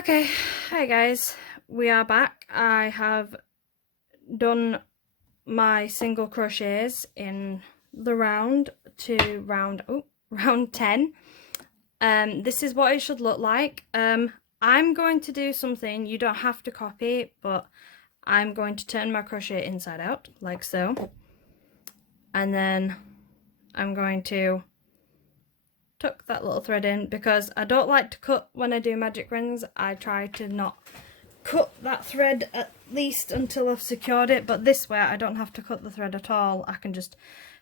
Okay, hi guys, we are back. I have done my single crochets in the round to round 10. This is what it should look like. I'm going to do something you don't have to copy, but I'm going to turn my crochet inside out like so, and then I'm going to tuck that little thread in because I don't like to cut when I do magic rings. I try to not cut that thread at least until I've secured it, but this way I don't have to cut the thread at all. I can just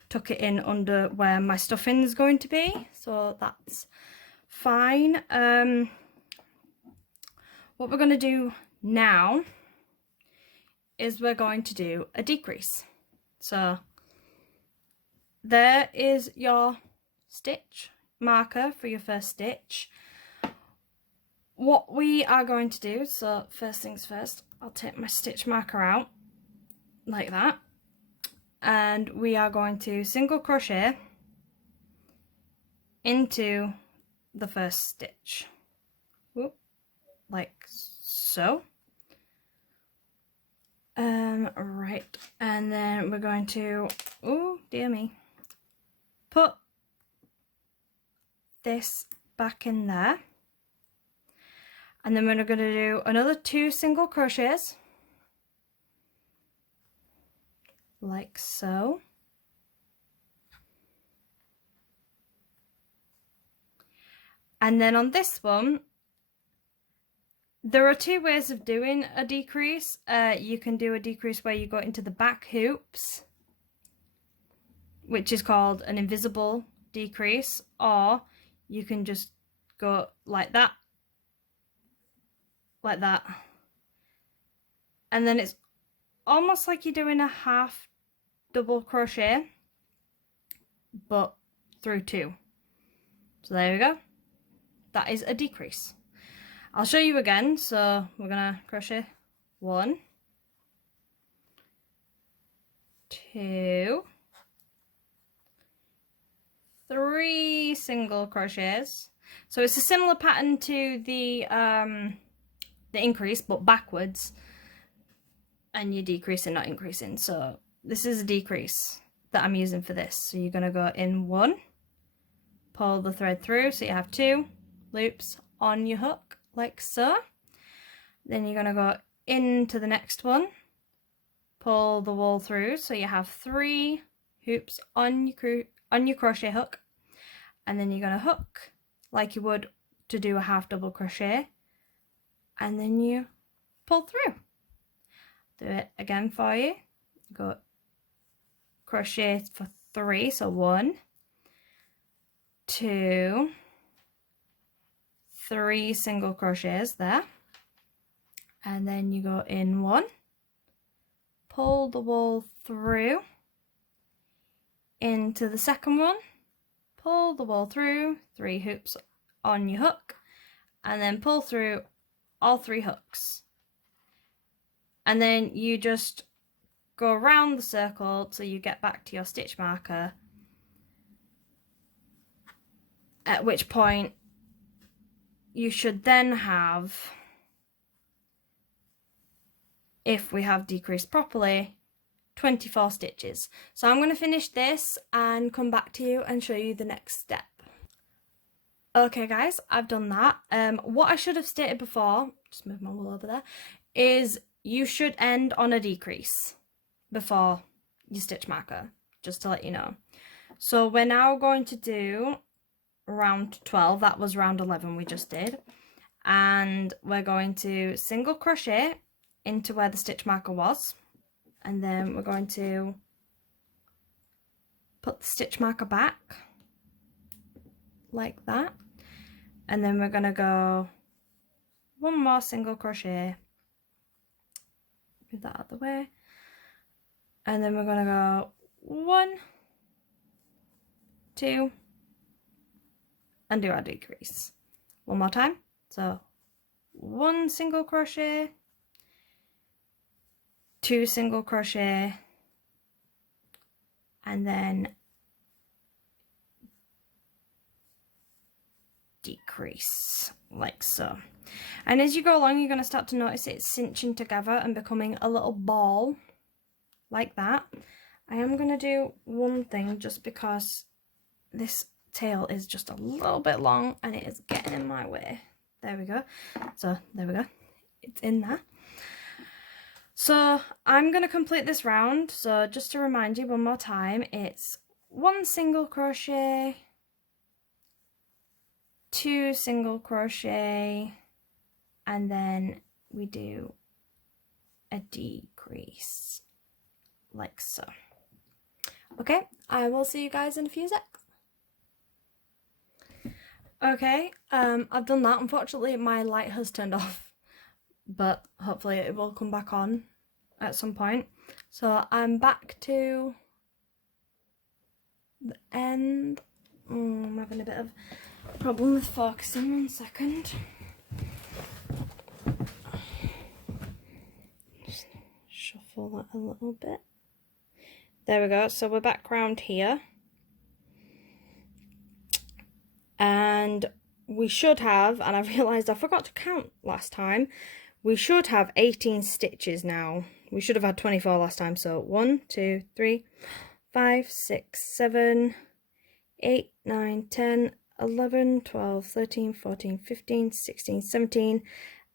tuck it in under where my stuffing is going to be, so that's fine. What we're going to do now is we're going to do a decrease. So there is your stitch marker for your first stitch. What we are going to do, so first things first, I'll take my stitch marker out like that, and we are going to single crochet into the first stitch. Whoop, like so. Right, and then we're going to, oh dear me, put this back in there, and then we're going to do another 2 single crochets like so, and then on this one there are 2 ways of doing a decrease. You can do a decrease where you go into the back hoops, which is called an invisible decrease, or you can just go like that, and then it's almost like you're doing a half double crochet but through 2. So there we go, that is a decrease. I'll show you again. So we're gonna crochet 1, 2, 3 single crochets. So it's a similar pattern to the increase, but backwards, and you're decreasing, not increasing. So this is a decrease that I'm using for this. So you're gonna go in 1, pull the thread through, so you have 2 loops on your hook like so. Then you're gonna go into the next one, pull the wool through, so you have 3 hoops on your crochet hook, and then you're gonna hook like you would to do a half double crochet, and then you pull through. Do it again for you. Go crochet for 3, so 1, 2, 3 single crochets there, and then you go in 1, pull the wool through into the second one, pull the wool through, 3 hoops on your hook, and then pull through all 3 hooks, and then you just go around the circle till you get back to your stitch marker, at which point you should then have, if we have decreased properly, 24 stitches. So I'm going to finish this and come back to you and show you the next step. Okay guys, I've done that. What I should have stated before, just move my wool over there, is you should end on a decrease before your stitch marker, just to let you know. So we're now going to do round 12, that was round 11 we just did, and we're going to single crochet into where the stitch marker was, and then we're going to put the stitch marker back like that, and then we're going to go 1 more single crochet, move that out of the way, and then we're going to go 1, 2, and do our decrease. 1 more time. So 1 single crochet, 2 single crochet, and then decrease, like so. And as you go along, you're going to start to notice it cinching together and becoming a little ball, like that. I am going to do one thing just because this tail is just a little bit long and it is getting in my way. There we go. So, there we go. It's in there. So, I'm going to complete this round. So, just to remind you one more time, it's 1 single crochet, 2 single crochet, and then we do a decrease, like so. Okay, I will see you guys in a few seconds. Okay, I've done that. Unfortunately, my light has turned off, but hopefully it will come back on at some point. So I'm back to the end. I'm having a bit of problem with focusing. 1 second. Just shuffle that a little bit. There we go. So we're back round here. And we should have, and I realised I forgot to count last time, we should have 18 stitches now. We should have had 24 last time. So 1, 2, 3, 5, 6, 7, 8, 9, 10, 11, 12, 13, 14, 15, 16, 17,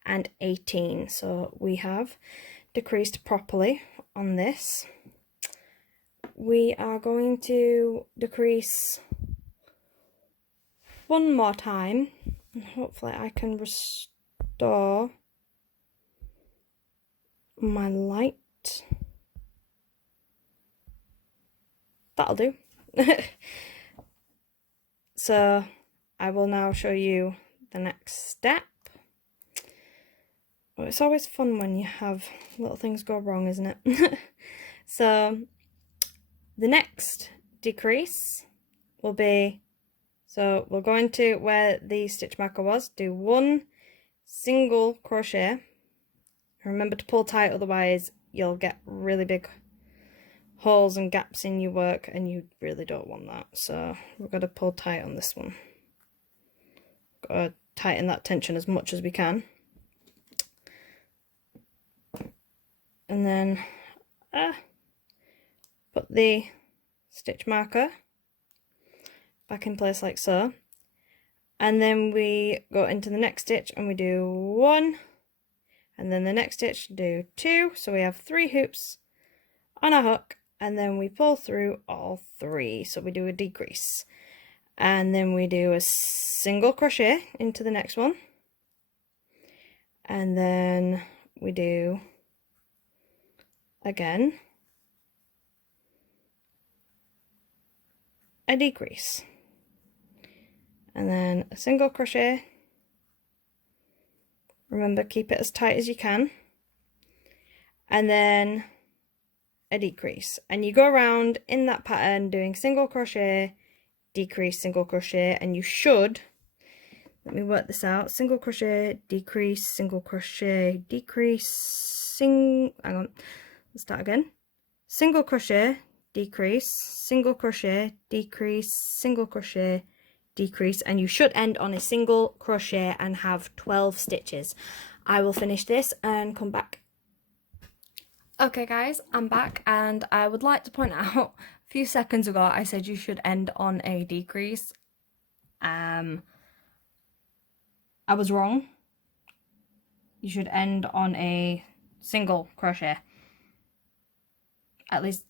and 18. So we have decreased properly on this. We are going to decrease one more time, and hopefully I can restore my light. That'll do. So I will now show you the next step. Well, it's always fun when you have little things go wrong, isn't it? So the next decrease will be, so we'll go into where the stitch marker was, do 1 single crochet. Remember to pull tight, otherwise you'll get really big holes and gaps in your work and you really don't want that. So we've got to pull tight on this one. Got to tighten that tension as much as we can. And then put the stitch marker back in place like so. And then we go into the next stitch and we do 1, and then the next stitch do 2. So we have 3 hoops on our hook, and then we pull through all 3. So we do a decrease, and then we do a single crochet into the next one, and then we do again a decrease, and then a single crochet. Remember, keep it as tight as you can, and then a decrease, and you go around in that pattern doing single crochet, decrease, single crochet, and you should, let me work this out, single crochet, decrease, single crochet, decrease, hang on, let's start again, single crochet, decrease, single crochet, decrease, single crochet, decrease, and you should end on a single crochet and have 12 stitches. I will finish this and come back. Okay guys, I'm back, and I would like to point out, a few seconds ago I said you should end on a decrease. I was wrong. You should end on a single crochet. At least,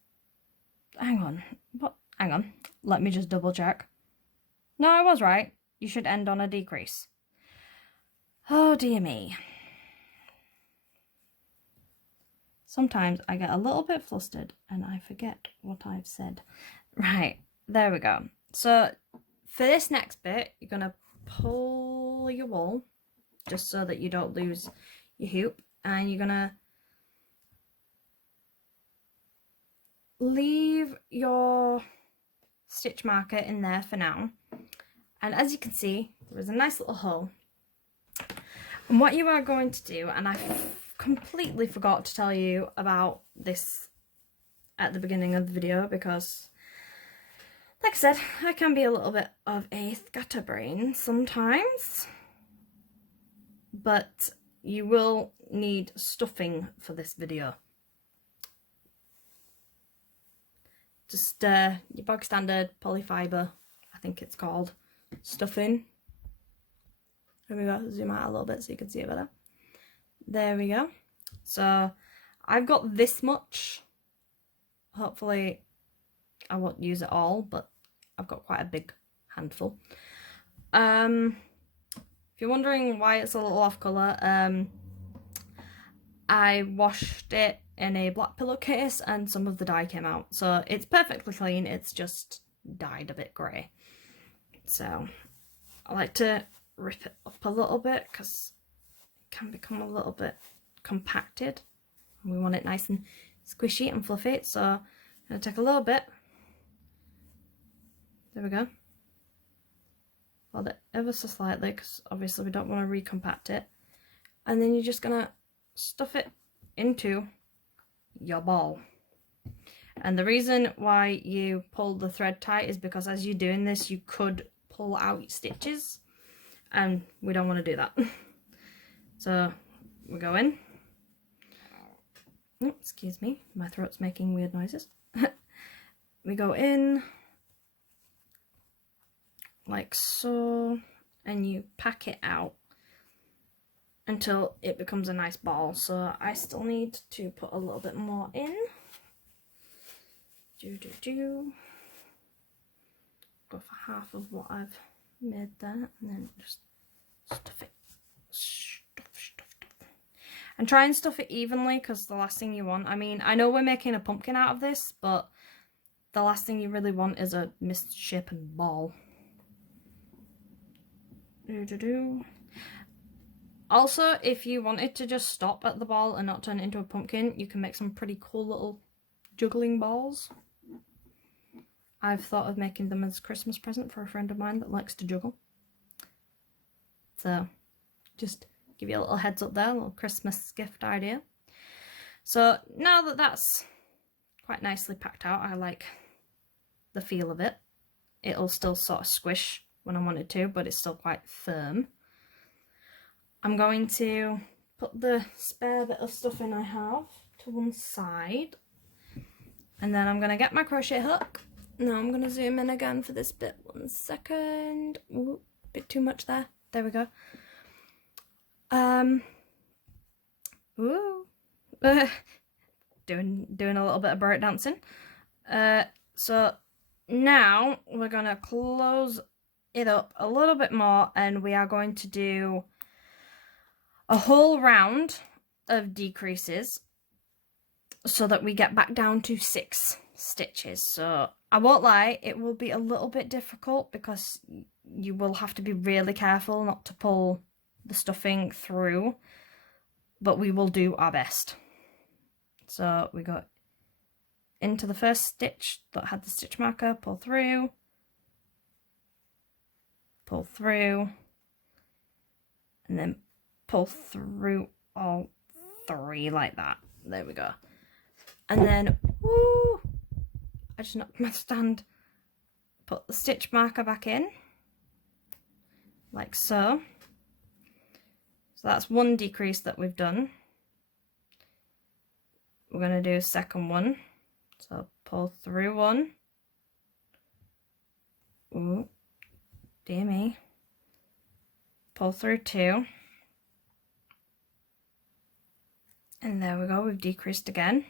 hang on, what? Hang on, let me just double check. No, I was right. You should end on a decrease. Oh dear me. Sometimes I get a little bit flustered and I forget what I've said. Right, there we go. So for this next bit, you're going to pull your wool just so that you don't lose your hoop, and you're going to leave your stitch marker in there for now. And as you can see, there is a nice little hole. And what you are going to do, and I completely forgot to tell you about this at the beginning of the video because Like I said, I can be a little bit of a scatterbrain sometimes, but you will need stuffing for this video. Just your bog standard polyfiber, I think it's called, stuffing. There we go, zoom out a little bit so you can see it better. There we go. So I've got this much. Hopefully I won't use it all, but I've got quite a big handful. If you're wondering why it's a little off colour, I washed it in a black pillowcase and some of the dye came out. So it's perfectly clean, it's just dyed a bit grey. So I like to rip it up a little bit because it can become a little bit compacted. We want it nice and squishy and fluffy, so I'm going to take a little bit. There we go. Hold it ever so slightly because obviously we don't want to recompact it. And then you're just going to stuff it into your ball. And the reason why you pull the thread tight is because as you're doing this you could pull out stitches and we don't want to do that. So we go in. Oh, excuse me, my throat's making weird noises. We go in like so, and you pack it out until it becomes a nice ball. So I still need to put a little bit more in. Go for half of what I've made there, and then just stuff it. Stuff. And try and stuff it evenly, because the last thing you want, I mean, I know we're making a pumpkin out of this, but the last thing you really want is a misshapen ball. Also, if you wanted to just stop at the ball and not turn it into a pumpkin, you can make some pretty cool little juggling balls. I've thought of making them as a Christmas present for a friend of mine that likes to juggle. So, just give you a little heads up there, a little Christmas gift idea. So, now that that's quite nicely packed out, I like the feel of it. It'll still sort of squish when I want it to, but it's still quite firm. I'm going to put the spare bit of stuffing I have to one side. And then I'm going to get my crochet hook. Now I'm going to zoom in again for this bit. 1 second. Ooh, bit too much there. There we go. Ooh. Doing a little bit of break dancing. So now we're going to close it up a little bit more, and we are going to do a whole round of decreases so that we get back down to 6 stitches. So I won't lie, it will be a little bit difficult because you will have to be really careful not to pull the stuffing through, but we will do our best. So we go into the first stitch that had the stitch marker, pull through, and then pull through all 3 like that. There we go. And then, woo, I just knocked my stand. Put the stitch marker back in, like so. So that's 1 decrease that we've done. We're going to do a second one. So pull through 1. Ooh, dear me. Pull through 2. And there we go, we've decreased again.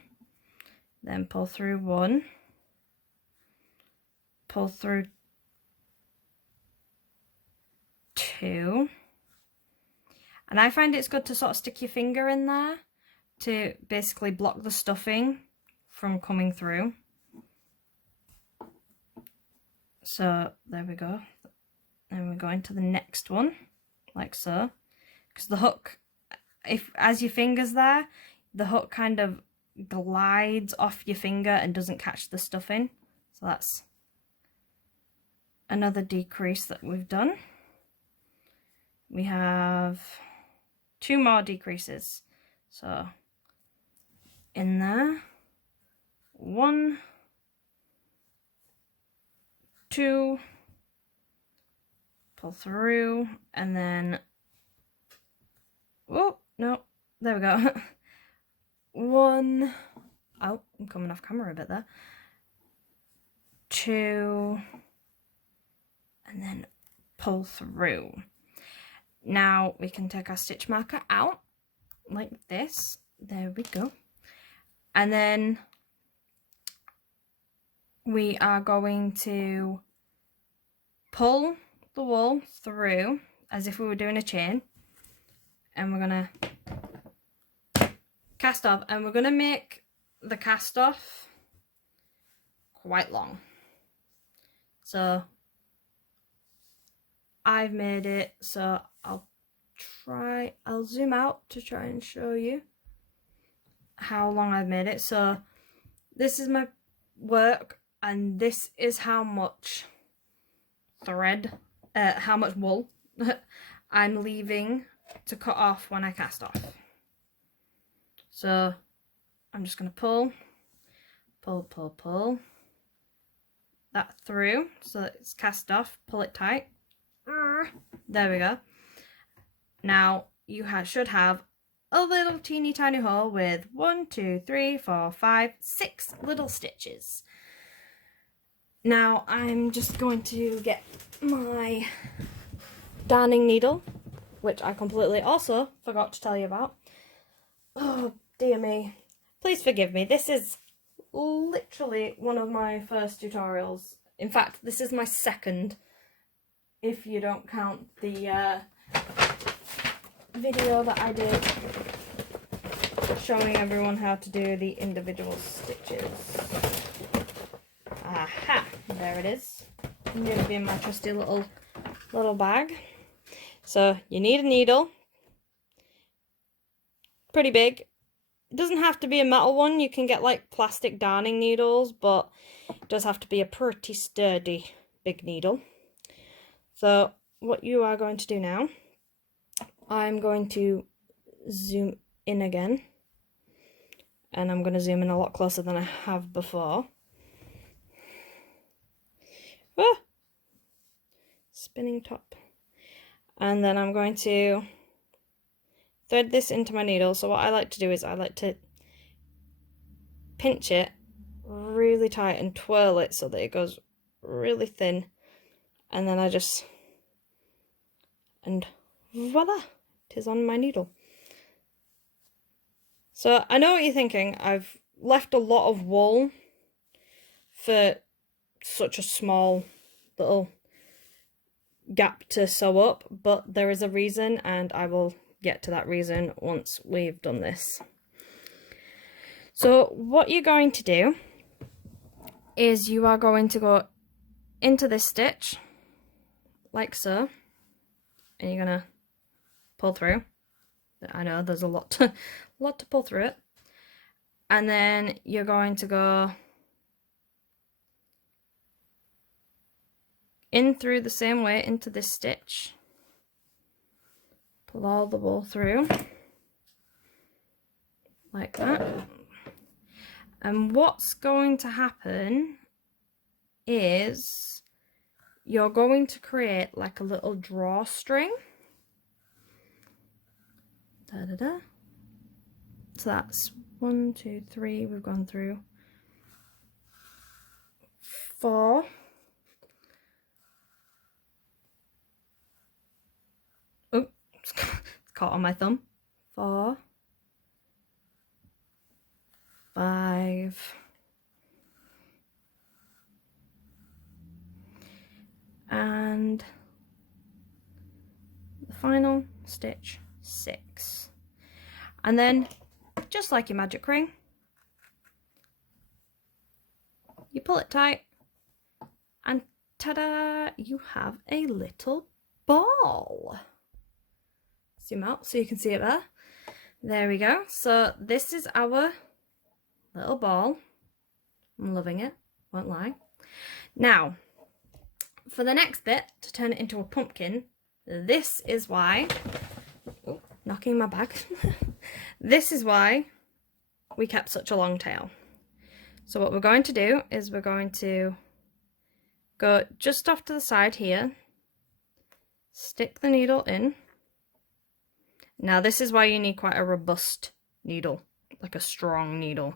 Then pull through 1. Pull through 2. And I find it's good to sort of stick your finger in there to basically block the stuffing from coming through. So there we go. And we're going to the next one, like so. Because the hook, as your finger's there, the hook kind of glides off your finger and doesn't catch the stuffing. So that's another decrease that we've done. We have 2 more decreases. So in there, 1, 2, pull through, and then, oh, no, there we go. 1, oh, I'm coming off camera a bit there. 2, and then pull through. Now we can take our stitch marker out like this. There we go. And then we are going to pull the wool through as if we were doing a chain, and we're gonna cast off, and we're gonna make the cast off quite long. So I've made it, so I'll zoom out to try and show you how long I've made it. So this is my work, and this is how much thread, how much wool I'm leaving to cut off when I cast off. So I'm just going to pull that through so that it's cast off, pull it tight. There we go. Now you should have a little teeny tiny hole with 1, 2, 3, 4, 5, 6 little stitches. Now I'm just going to get my darning needle, which I completely also forgot to tell you about. Oh dear me, please forgive me. This is literally one of my first tutorials. In fact, this is my second, if you don't count the video that I did showing everyone how to do the individual stitches. Aha, there it is. I'm going to be in my trusty little bag. So you need a needle, pretty big. It doesn't have to be a metal one. You can get like plastic darning needles, but it does have to be a pretty sturdy big needle. So what you are going to do now, I'm going to zoom in again, and I'm going to zoom in a lot closer than I have before. Ah! Spinning top. And then I'm going to thread this into my needle. So what I like to do is I like to pinch it really tight and twirl it so that it goes really thin, and then and voila, it is on my needle. So I know what you're thinking. I've left a lot of wool for such a small little gap to sew up, but there is a reason, and I will get to that reason once we've done this. So what you're going to do is you are going to go into this stitch like so, and you're gonna pull through. I know there's a lot to pull through it, and then you're going to go in through the same way into this stitch, pull all the wool through like that, and what's going to happen is you're going to create like a little drawstring. So that's 1, 2, 3, we've gone through 4. Oh, it's caught on my thumb. 4, 5, and the final stitch, 6. And then, just like your magic ring, you pull it tight, and ta-da, you have a little ball. Zoom out so you can see it there. There we go. So this is our little ball. I'm loving it, won't lie. Now, for the next bit, to turn it into a pumpkin, this is why, oh, knocking my bag. This is why we kept such a long tail. So what we're going to do is we're going to go just off to the side here, stick the needle in. Now this is why you need quite a robust needle, like a strong needle.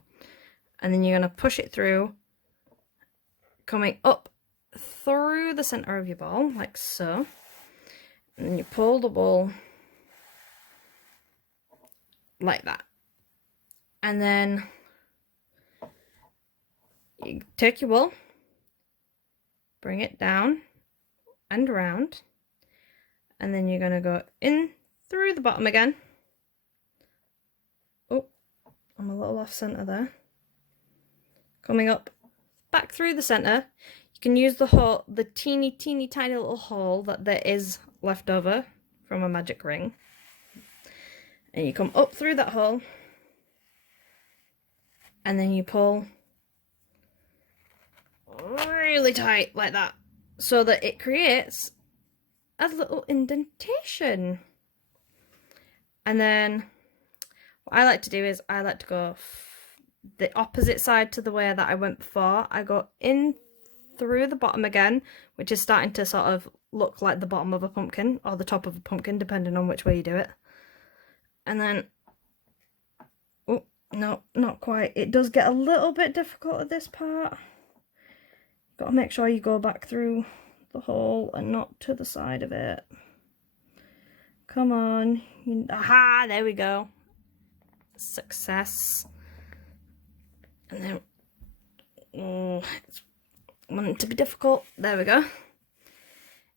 And then you're going to push it through, coming up through the center of your ball, like so. And then you pull the wool like that. And then you take your wool, bring it down and around, and then you're going to go in through the bottom again. Oh, I'm a little off center there. Coming up back through the center. You can use the hole, the teeny tiny little hole that there is left over from a magic ring, and you come up through that hole, and then you pull really tight like that, so that it creates a little indentation. And then what I like to do is I like to go the opposite side to the way that I went before. I go in through the bottom again, which is starting to sort of look like the bottom of a pumpkin or the top of a pumpkin, depending on which way you do it. And then, oh no, not quite. It does get a little bit difficult at this part. Got to make sure you go back through the hole and not to the side of it. Come on. Aha, there we go. Success. And then, I want it to be difficult. There we go.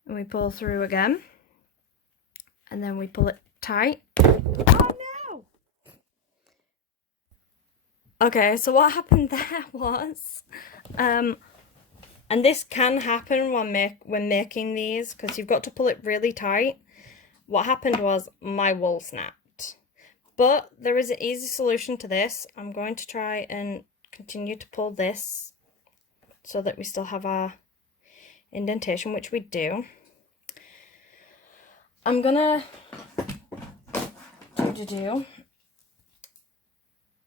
And we pull through again. And then we pull it tight. Oh no! Okay, so what happened there was, and this can happen when making these, because you've got to pull it really tight. What happened was my wool snapped. But there is an easy solution to this. I'm going to try and continue to pull this so that we still have our indentation, which we do. I'm gonna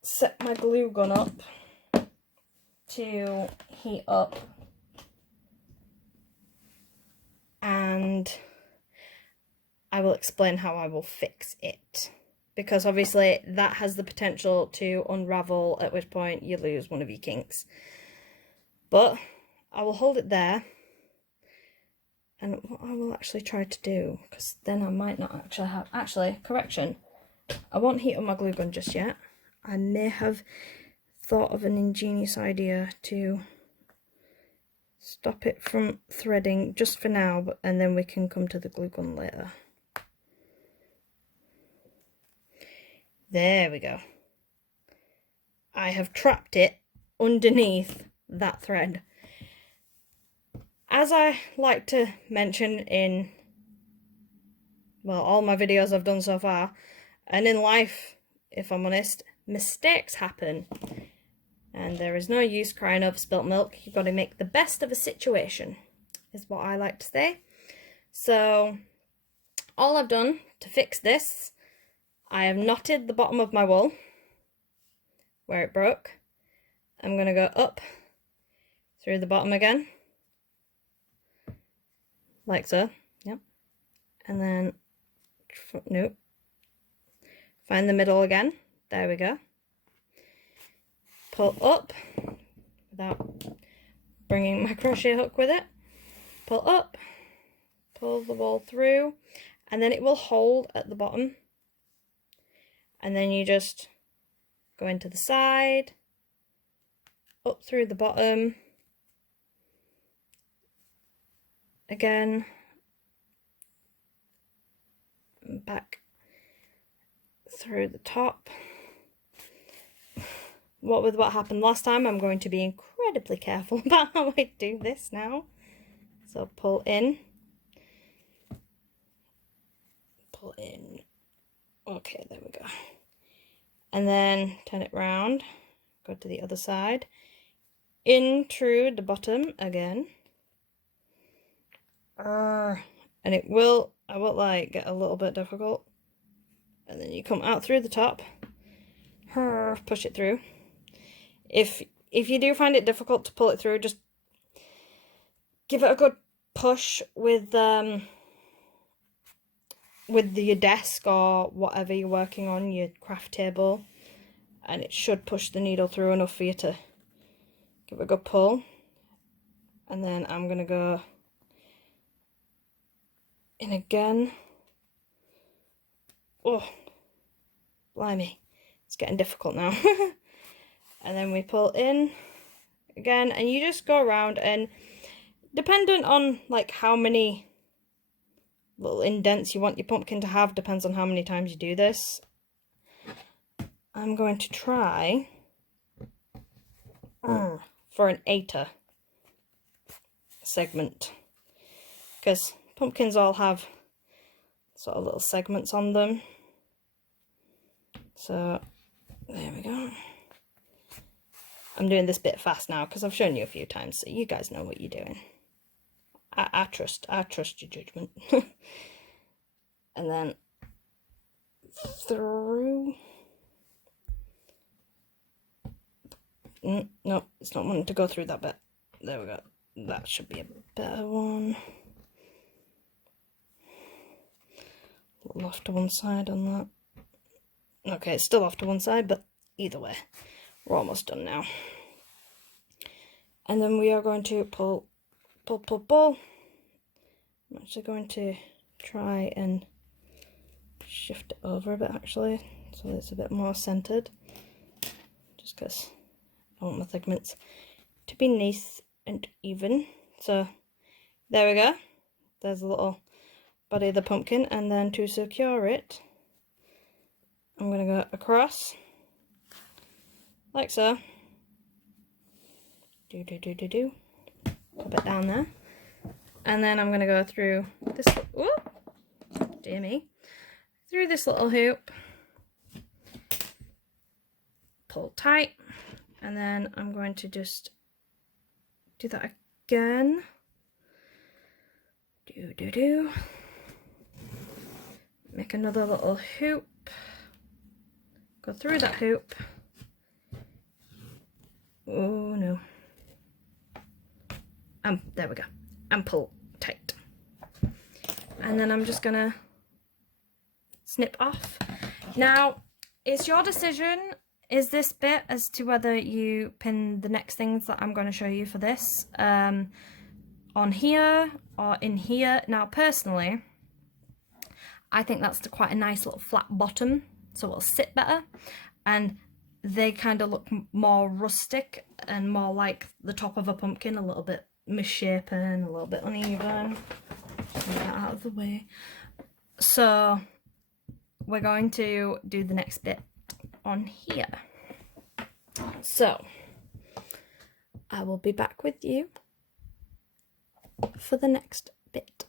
set my glue gun up to heat up, and I will explain how I will fix it, because obviously that has the potential to unravel, at which point you lose one of your kinks. But I will hold it there, and what I will actually try to do, because then I might not actually have, correction, I won't heat up my glue gun just yet. I may have thought of an ingenious idea to stop it from threading just for now, and then we can come to the glue gun later. There we go. I have trapped it underneath that thread. As I like to mention in, well, all my videos I've done so far, and in life, if I'm honest, mistakes happen. And there is no use crying over spilt milk. You've got to make the best of a situation, is what I like to say. So, all I've done to fix this, I have knotted the bottom of my wool where it broke. I'm going to go up through the bottom again, like so, yep. And then, nope, find the middle again, there we go. Pull up without bringing my crochet hook with it. Pull up, pull the wool through, and then it will hold at the bottom. And then you just go into the side, up through the bottom, again, back through the top. With what happened last time, I'm going to be incredibly careful about how I do this now. So pull in, pull in. Okay, there we go. And then turn it round, go to the other side, in through the bottom again. And it will, I will like get a little bit difficult. And then you come out through the top, push it through. If you do find it difficult to pull it through, just give it a good push with your desk or whatever you're working on, your craft table, and it should push the needle through enough for you to give it a good pull. And then I'm gonna go in again. Oh, blimey, it's getting difficult now. And then we pull in again, and you just go around, and dependent on like how many little indents you want your pumpkin to have, depends on how many times you do this. I'm going to try for an 8er segment, because pumpkins all have sort of little segments on them. So there we go. I'm doing this bit fast now because I've shown you a few times, so you guys know what you're doing. I trust your judgment. And then through. No, it's not wanting to go through that bit. There we go. That should be a better one. A little off to one side on that. Okay, it's still off to one side, but either way, we're almost done now. And then we are going to pull. I'm actually going to try and shift it over a bit, actually, so it's a bit more centered, just because I want my segments to be nice and even. So there we go. There's a little body of the pumpkin, and then to secure it, I'm going to go across like so. Pop it down there, and then I'm going to go through this. Whoop, dear me. Through this little hoop, pull tight, and then I'm going to just do that again. Make another little hoop, go through that hoop. Oh no. There we go. And pull tight. And then I'm just gonna snip off. Now, it's your decision, is this bit, as to whether you pin the next things that I'm going to show you for this on here or in here. Now, personally, I think that's quite a nice little flat bottom, so it'll sit better, and they kind of look more rustic and more like the top of a pumpkin, a little bit misshapen, a little bit uneven. Get that out of the way. So we're going to do the next bit on here. So I will be back with you for the next bit.